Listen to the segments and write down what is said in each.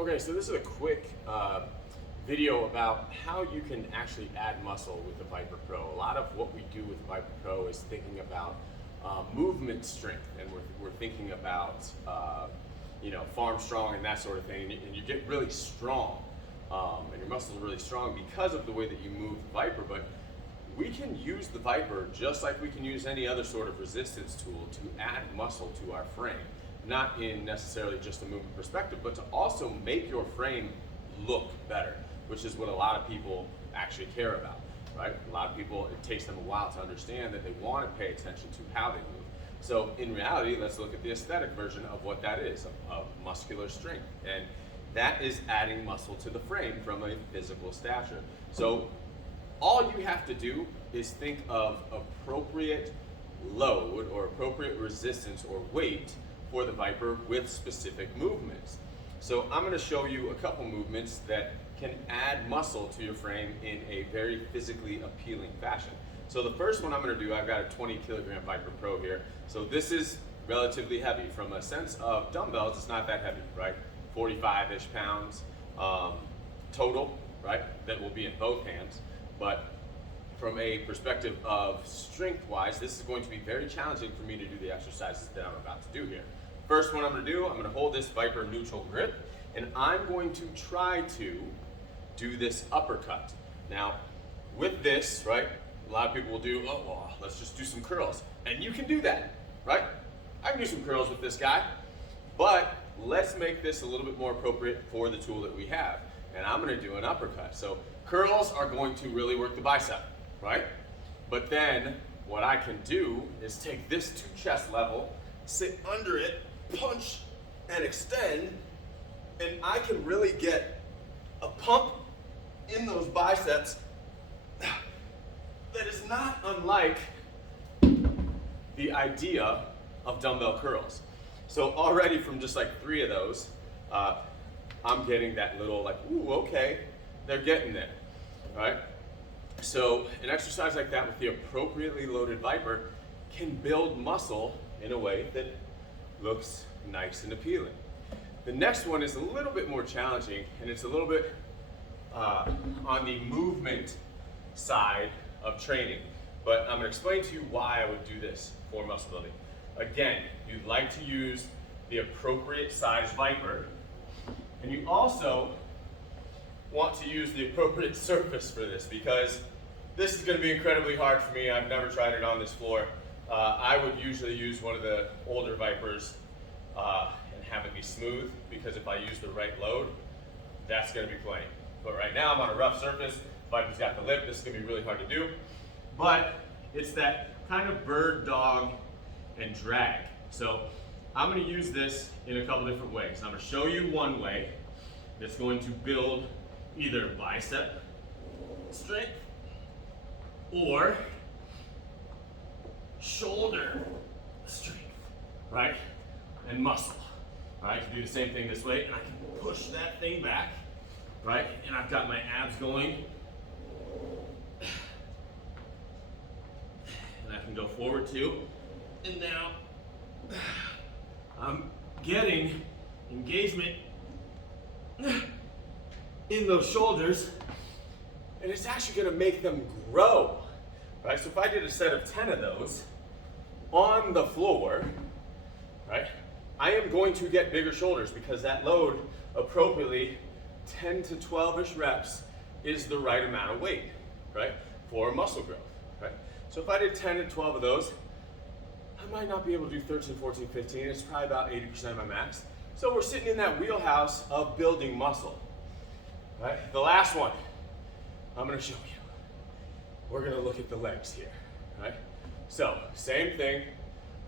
Okay, so this is a quick video about how you can actually add muscle with the ViprPro. A lot of what we do with ViprPro is thinking about movement strength, and we're thinking about farm strong and that sort of thing, and you get really strong, and your muscles are really strong because of the way that you move the Viper. But we can use the Viper just like we can use any other sort of resistance tool to add muscle to our frame. Not in necessarily just a movement perspective, but to also make your frame look better, which is what a lot of people actually care about, right? A lot of people, it takes them a while to understand that they want to pay attention to how they move. So in reality, let's look at the aesthetic version of what that is, of muscular strength. And that is adding muscle to the frame from a physical stature. So all you have to do is think of appropriate load or appropriate resistance or weight for the Viper with specific movements. So I'm going to show you a couple movements that can add muscle to your frame in a very physically appealing fashion. So the first one I'm going to do, I've got a 20 kilogram ViprPro here. So this is relatively heavy. From a sense of dumbbells, it's not that heavy, right? 45-ish pounds total, right? That will be in both hands. But from a perspective of strength-wise, this is going to be very challenging for me to do the exercises that I'm about to do here. First one I'm going to do, I'm going to hold this Viper neutral grip, and I'm going to try to do this uppercut. Now, with this, right, a lot of people will do, oh, well, let's just do some curls. And you can do that, right? I can do some curls with this guy, but let's make this a little bit more appropriate for the tool that we have. And I'm going to do an uppercut. So curls are going to really work the bicep, right? But then what I can do is take this to chest level, sit under it, punch and extend, and I can really get a pump in those biceps that is not unlike the idea of dumbbell curls. So already from just like 3 of those, I'm getting that little like, ooh, okay, they're getting there, right? So an exercise like that with the appropriately loaded Viper can build muscle in a way that looks nice and appealing. The next one is a little bit more challenging, and it's a little bit on the movement side of training, but I'm going to explain to you why I would do this for muscle building. Again, you'd like to use the appropriate size Viper, and you also want to use the appropriate surface for this, because this is going to be incredibly hard for me. I've never tried it on this floor. I would usually use one of the older Vipers and have it be smooth, because if I use the right load, that's going to be playing. But right now I'm on a rough surface. Viper's got the lip. This is going to be really hard to do. But it's that kind of bird, dog, and drag. So I'm going to use this in a couple different ways. I'm going to show you one way that's going to build either bicep strength or shoulder strength, right? And muscle, right? I can do the same thing this way, and I can push that thing back, right? And I've got my abs going. And I can go forward too. And now I'm getting engagement in those shoulders, and it's actually gonna make them grow, right? So if I did a set of 10 of those on the floor, right, I am going to get bigger shoulders, because that load appropriately 10 to 12-ish reps is the right amount of weight, right, for muscle growth, right? So if I did 10 to 12 of those, I might not be able to do 13, 14, 15. It's probably about 80% of my max. So we're sitting in that wheelhouse of building muscle, right? The last one I'm going to show you. We're going to look at the legs here, right? So same thing.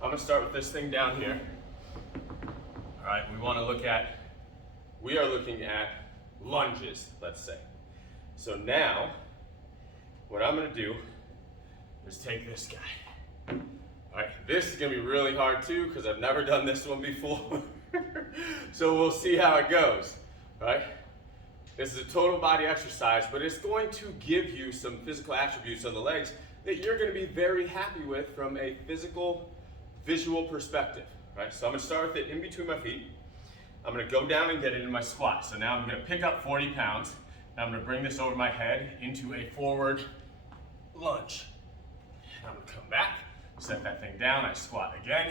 I'm going to start with this thing down here. All right, we are looking at lunges, let's say. So now, what I'm going to do is take this guy. All right, this is going to be really hard too, because I've never done this one before. So we'll see how it goes, right? This is a total body exercise, but it's going to give you some physical attributes on the legs that you're going to be very happy with from a physical, visual perspective, right? So I'm going to start with it in between my feet. I'm gonna go down and get it in my squat. So now I'm gonna pick up 40 pounds, and I'm gonna bring this over my head into a forward lunge. And I'm gonna come back, set that thing down, I squat again,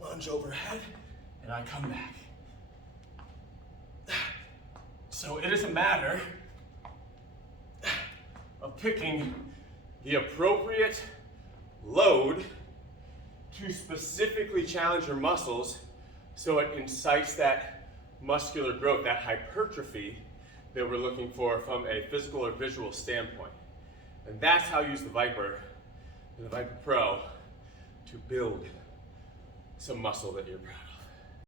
lunge overhead, and I come back. So it is a matter of picking the appropriate load to specifically challenge your muscles so it incites that muscular growth, that hypertrophy that we're looking for from a physical or visual standpoint. And that's how you use the Viper and the ViprPro to build some muscle that you're proud of.